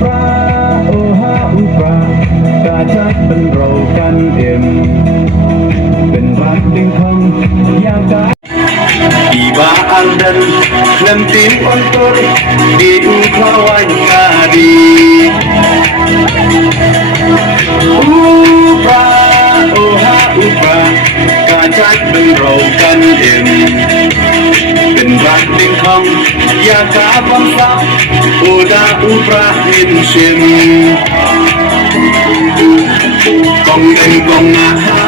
ปราโอฮาอุปรากาชักเป็นเรากันเอ็มเป็นรักดึงคำยากาIba andan lentim ontor di kawan kadi Upra oha upra kacat benrokan emเป็นรักดึงคำยากาบังซับโอดาอุปราหินชิมกองเอ็นกองมาหา